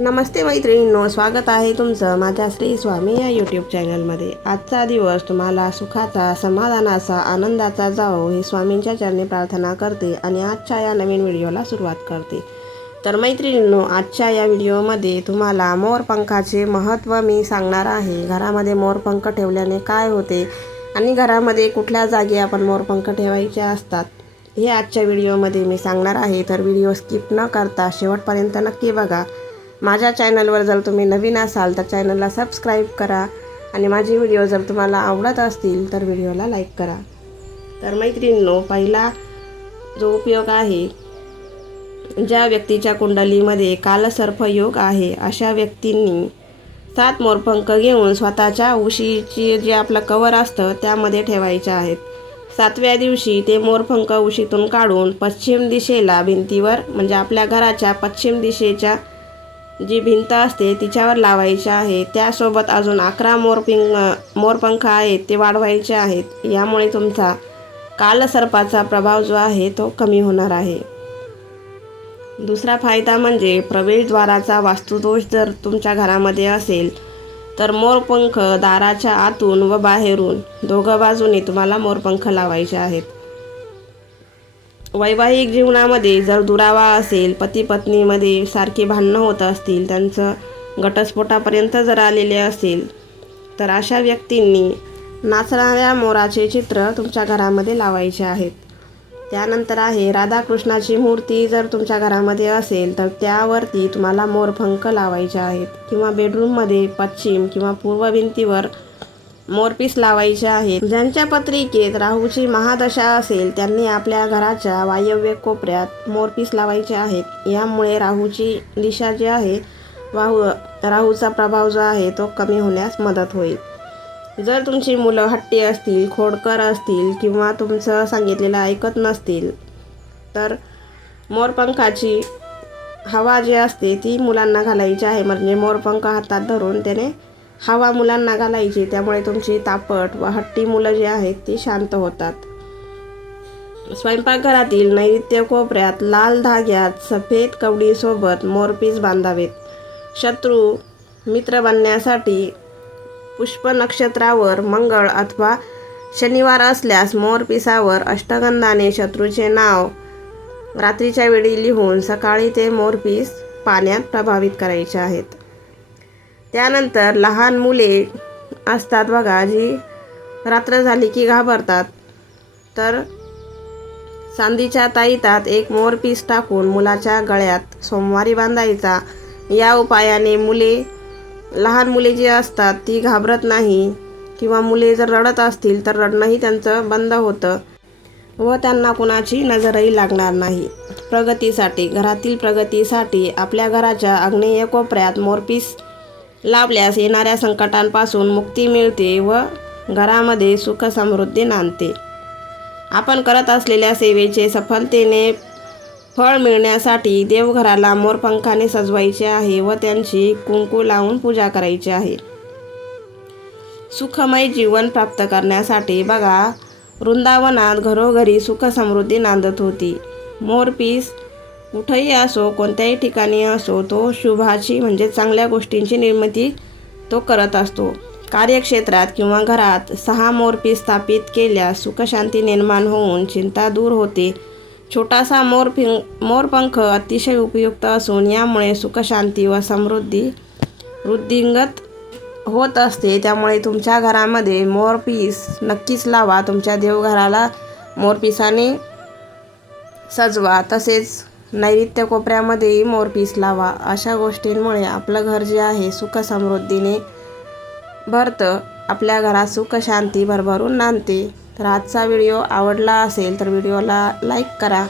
नमस्ते मैत्रिणींनो स्वागत आहे तुमचं माझ्या श्री स्वामी या यूट्यूब चॅनलमध्ये आजचा दिवस तुम्हाला सुखाचा समाधानाचा आनंदाचा जावो ही स्वामींच्या चरणी प्रार्थना करते आणि आजच्या या नवीन व्हिडिओला सुरुवात करते. तर मैत्रिणींनो आजच्या या व्हिडिओमध्ये तुम्हाला मोरपंखाचे महत्त्व मी सांगणार आहे. घरामध्ये मोरपंख ठेवल्याने काय होते आणि घरामध्ये कुठल्या जागी आपण मोरपंख ठेवायचे असतात हे आजच्या व्हिडिओमध्ये मी सांगणार आहे. तर व्हिडिओ स्किप न करता शेवटपर्यंत नक्की बघा. माझ्या चॅनलवर जर तुम्ही नवीन असाल तर चॅनलला सबस्क्राईब करा आणि माझे व्हिडिओ जर तुम्हाला आवडत असतील तर व्हिडिओला लाईक करा. तर मैत्रिणींनो पहिला जो उपयोग आहे ज्या व्यक्तीच्या कुंडलीमध्ये कालसर्प योग आहे अशा व्यक्तींनी सात मोरपंख घेऊन स्वतःच्या उशीची जे आपलं कवर असतं त्यामध्ये ठेवायच्या आहेत. सातव्या दिवशी ते मोरपंख उशीतून काढून पश्चिम दिशेला भिंतीवर म्हणजे आपल्या घराच्या पश्चिम दिशेच्या जी भिंत असते तिच्यावर लावायची आहे. त्यासोबत अजून अकरा मोरपिंग मोरपंख आहेत ते वाढवायचे आहेत. यामुळे तुमचा कालसर्पाचा प्रभाव जो आहे तो कमी होणार आहे. दुसरा फायदा म्हणजे प्रवेशद्वाराचा वास्तुदोष जर तुमच्या घरामध्ये असेल तर मोरपंख दाराच्या आतून व बाहेरून दोघं बाजूने तुम्हाला मोरपंख लावायचे आहेत. वैवाहिक जीवनामध्ये जर दुरावा असेल पती पत्नीमध्ये सारखी भांडणं होत असतील त्यांचं घटस्फोटापर्यंत जर आलेले असेल तर अशा व्यक्तींनी नाचणाऱ्या मोराचे चित्र तुमच्या घरामध्ये लावायचे आहेत. त्यानंतर आहे राधाकृष्णाची मूर्ती जर तुमच्या घरामध्ये असेल तर त्यावरती तुम्हाला मोरपंख लावायचे आहेत. किंवा बेडरूममध्ये पश्चिम किंवा पूर्व भिंतीवर मोरपीस लावायचे आहेत. ज्यांच्या पत्रिकेत राहूची महादशा असेल त्यांनी आपल्या घराच्या वायव्य कोपऱ्यात मोरपीस लावायचे आहेत. यामुळे राहूची दिशा जी आहे वाहू राहूचा प्रभाव जो आहे तो कमी होण्यास मदत होईल. जर तुमची मुलं हट्टी असतील खोडकर असतील किंवा तुमचं सांगितलेलं ऐकत नसतील तर मोरपंखाची हवा जी असते ती मुलांना घालायची आहे. म्हणजे मोरपंख हातात धरून त्याने हवा मुलांना घालायची त्यामुळे तुमची तापट व हट्टी मुलं जी आहेत ती शांत होतात. स्वयंपाकघरातील नैऋत्य कोपऱ्यात लाल धाग्यात सफेद कवडीसोबत मोरपीस बांधावेत. शत्रू मित्र बनण्यासाठी पुष्प नक्षत्रावर मंगळ अथवा शनिवार असल्यास मोरपिसावर अष्टगंधाने शत्रूचे नाव रात्रीच्या वेळी लिहून सकाळी ते मोरपीस पाण्यात प्रभावित करायचे आहेत. त्यानंतर लहान मुले असतात बघा जी रात्र झाली की घाबरतात. तर चांदीच्या ताईतात एक मोरपीस टाकून मुलाच्या गळ्यात सोमवारी बांधायचा. या उपायाने मुले लहान मुले जी असतात ती घाबरत नाही किंवा मुले जर रडत असतील तर रडणंही त्यांचं बंद होतं व त्यांना कुणाची नजरही लागणार नाही. प्रगतीसाठी घरातील प्रगतीसाठी आपल्या घराच्या आग्नेय कोपऱ्यात मोरपीस लाभल्यास येणाऱ्या संकटांपासून मुक्ती मिळते व घरामध्ये सुख समृद्धी नांदते. आपण करत असलेल्या सेवेचे सफलतेने फळ मिळण्यासाठी देवघराला मोरपंखाने सजवायचे आहे व त्यांची कुंकू लावून पूजा करायची आहे. सुखमय जीवन प्राप्त करण्यासाठी बघा वृंदावनात घरोघरी सुख समृद्धी नांदत होती. मोरपीस कुठंही असो कोणत्याही ठिकाणी असो तो शुभाची म्हणजे चांगल्या गोष्टींची निर्मिती तो करत असतो. कार्यक्षेत्रात किंवा घरात सहा मोरपीस स्थापित केल्यास सुखशांती निर्माण होऊन चिंता दूर होते. छोटासा मोरपिं मोरपंख अतिशय उपयुक्त असून यामुळे सुखशांती व समृद्धी वृद्धिंगत होत असते. त्यामुळे तुमच्या घरामध्ये मोरपीस नक्कीच लावा. तुमच्या देवघराला मोरपिसाने सजवा. तसेच नैऋत्य कोपऱ्यामध्येही मोरपीस लावा. अशा गोष्टींमुळे आपलं घर जे आहे सुख समृद्धीने भरतं. आपल्या घरात सुख शांती भरभरून नांदते. तर आजचा व्हिडिओ आवडला असेल तर व्हिडिओला लाईक करा.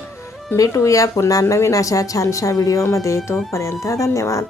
भेटूया पुन्हा नवीन अशा छानशा व्हिडिओमध्ये. तोपर्यंत धन्यवाद.